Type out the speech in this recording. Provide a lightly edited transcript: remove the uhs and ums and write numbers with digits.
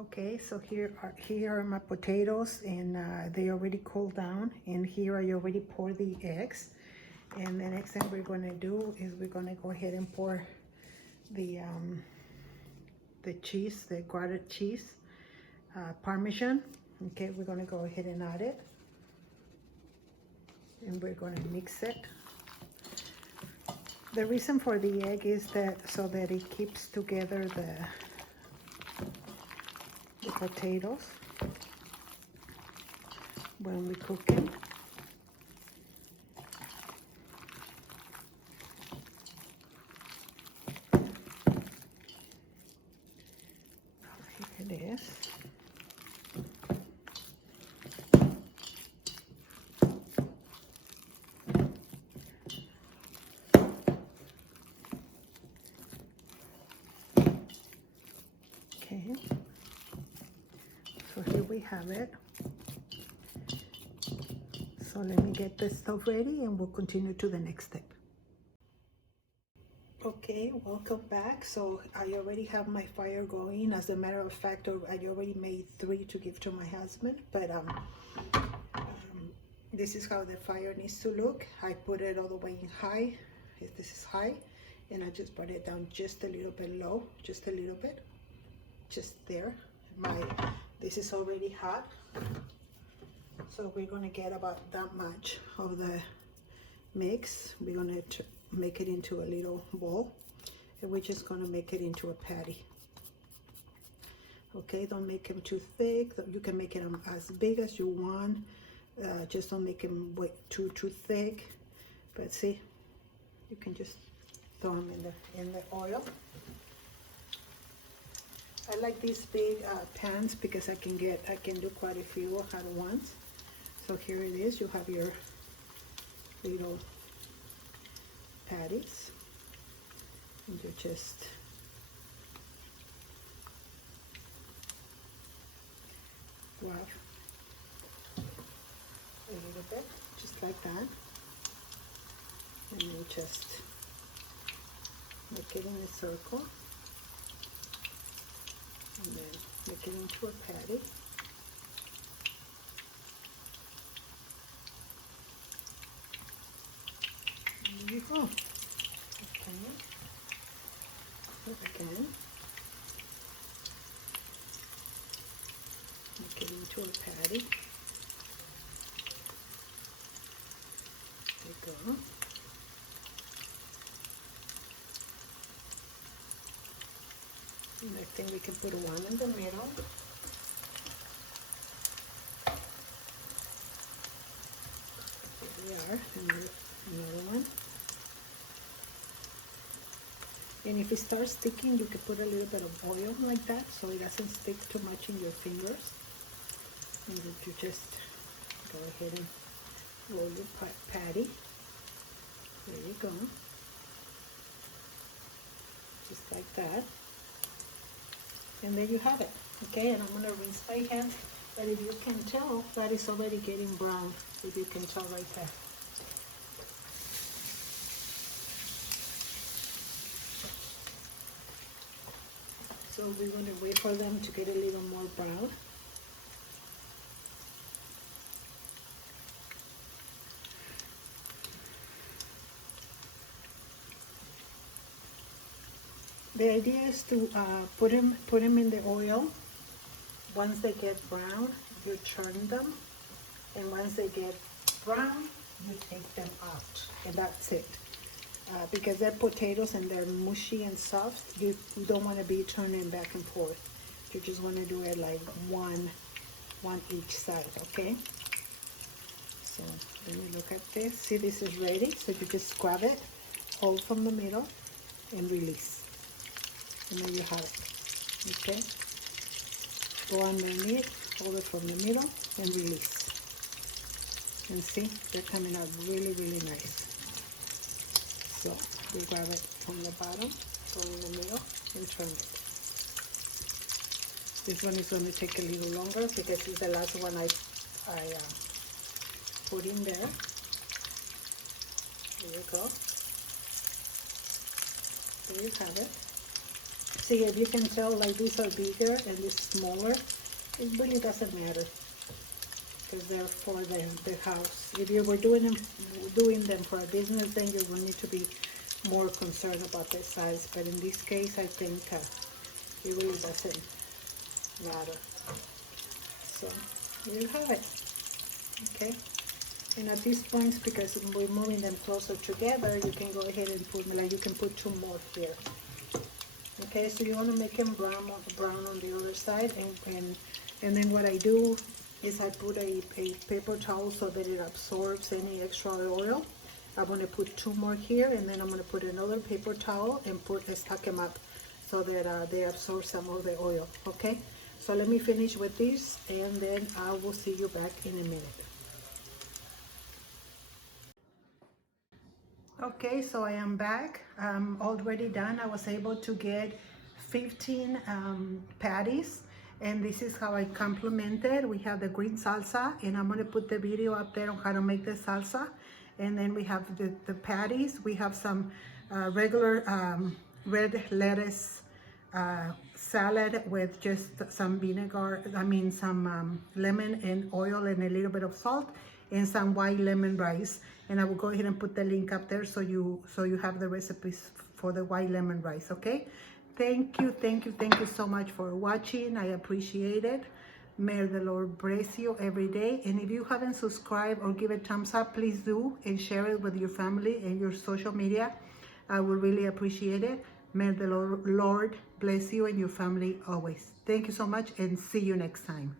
Okay, so here are my potatoes, and they already cooled down. And here I already poured the eggs. And the next thing we're gonna do is we're gonna go ahead and pour the cheese, the grated cheese, parmesan. Okay, we're gonna go ahead and add it, and we're gonna mix it. The reason for the egg is that so that it keeps together the potatoes when we cook it. Here it is. Okay, so here we have it. So let me get this stuff ready and we'll continue to the next step. Okay, welcome back. So I already have my fire going. As a matter of fact, I already made 3 to give to my husband, but this is how the fire needs to look. I put it all the way in high. This is high, and I just brought it down just a little bit low, just a little bit, just there. This is already hot, so we're gonna get about that much of the mix. We're gonna make it into a little bowl, and we're just gonna make it into a patty. Okay, don't make them too thick. You can make it as big as you want. Just don't make them too thick. But see, you can just throw them in the oil. I like these big pans because I can do quite a few at once. So here it is. You have your little patties, and you just grab a little bit, just like that, and you just make it in a circle, and then make it into a patty. There you go. Okay. So again, make it into a patty. There you go. And I think we can put one in the middle. Here we are, and another one. And if it starts sticking, you can put a little bit of oil like that so it doesn't stick too much in your fingers. And you just go ahead and roll your patty. There you go. Just like that. And there you have it. Okay, and I'm going to rinse my hands. But if you can tell, that is already getting brown. If you can tell right there. So we're going to wait for them to get a little more brown. The idea is to put them in the oil. Once they get brown, you turn them, and once they get brown, you take them out, and that's it. Because they're potatoes and they're mushy and soft, you don't want to be turning back and forth. You just want to do it like one each side, okay? So let me look at this. See, this is ready. So you just grab it, hold from the middle, and release. And there you have it, okay? Go underneath, hold it from the middle, and release. And see, they're coming out really, really nice. So we grab it from the bottom, go in the middle, and turn it. This one is going to take a little longer because it's the last one I put in there. There you go. There you have it. See, if you can tell, like these are bigger and this smaller, it really doesn't matter because they're for the house. If you were doing them for a business, then you will need to be more concerned about the size. But in this case, I think it really doesn't matter. So here you have it. Okay. And at this point, because we're moving them closer together, you can go ahead and put, like, you can put 2 more here. Okay, so you want to make them brown on the other side, and then what I do is I put a paper towel so that it absorbs any extra oil. I'm going to put 2 more here, and then I'm going to put another paper towel and stack them up so that they absorb some of the oil. Okay, so let me finish with this, and then I will see you back in a minute. Okay, so I am back. I'm already done. I was able to get 15 patties, and this is how I complemented. We have the green salsa, and I'm gonna put the video up there on how to make the salsa. And then we have the patties. We have some regular red lettuce salad with just some vinegar, some lemon and oil and a little bit of salt, and some white lemon rice. And I will go ahead and put the link up there so you have the recipes for the white lemon rice. Okay, thank you so much for watching. I appreciate it. May the Lord bless you every day. And if you haven't subscribed or give a thumbs up, please do, and share it with your family and your social media. I would really appreciate it. May the Lord bless you and your family always. Thank you so much, and see you next time.